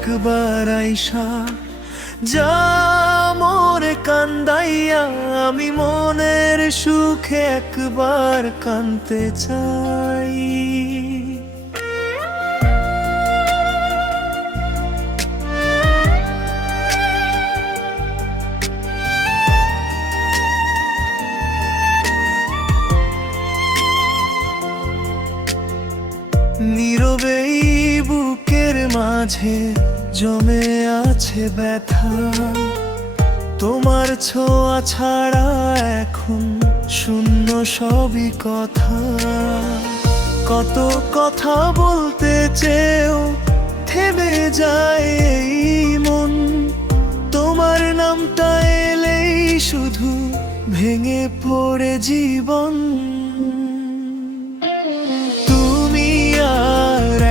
একবার আইসা যা মোরে কান্দাইয়া, আমি মনের সুখে একবার কানতে চাই। নীরবেই বুকের মাঝে জমে আছে ব্যথা, তোমার ছোঁয়া ছাড়া এখন শূন্য সবই কথা। কত কথা বলতে চেয়েও থেমে যায় এই মন, তোমার নামটা এলেই শুধু ভেঙে পড়ে জীবন।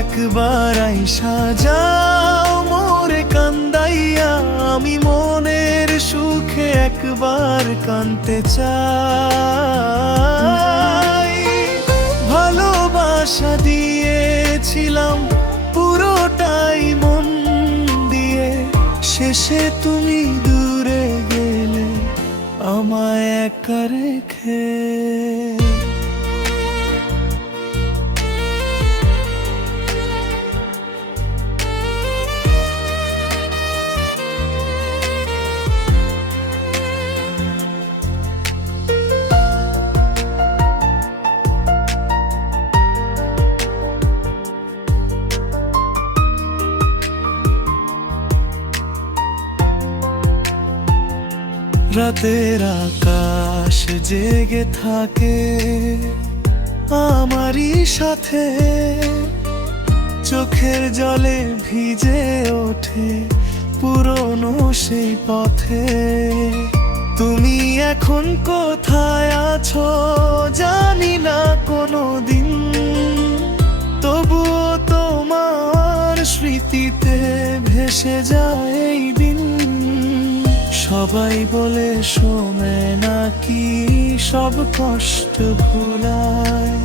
একবার আইসা যাও মোরে কান্দাইয়া, আমি মনের সুখে একবার কানতে চাই। ভালোবাসা দিয়েছিলাম পুরোটাই মন দিয়ে, শেষে তুমি দূরে গেলে আমায় একা রেখে। রাতের আকাশ জেগে থাকে আমারই সাথে, চোখের জলে ভিজে ওঠে পুরনো সেই পথে। তুমি এখন কোথায় আছো জানি না কোনোদিন, তবুও তোমার স্মৃতিতে ভেসে যায় এই দিন। সবাই বলে সময় নাকি সব কষ্ট ভুলায়,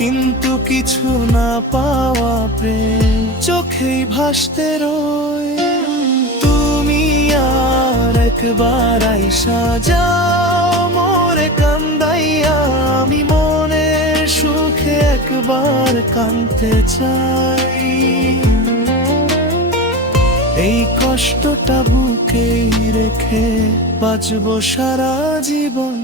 কিন্তু কিছু না পাওয়া প্রেম চোখেই ভাসতে রয়। তুমি আর একবার আইসা যাও মোরে কান্দাইয়া, আমি মনের সুখে একবার কানতে চাই। এই কষ্টটা বুকেই রেখে বাঁচবো সারা জীবন।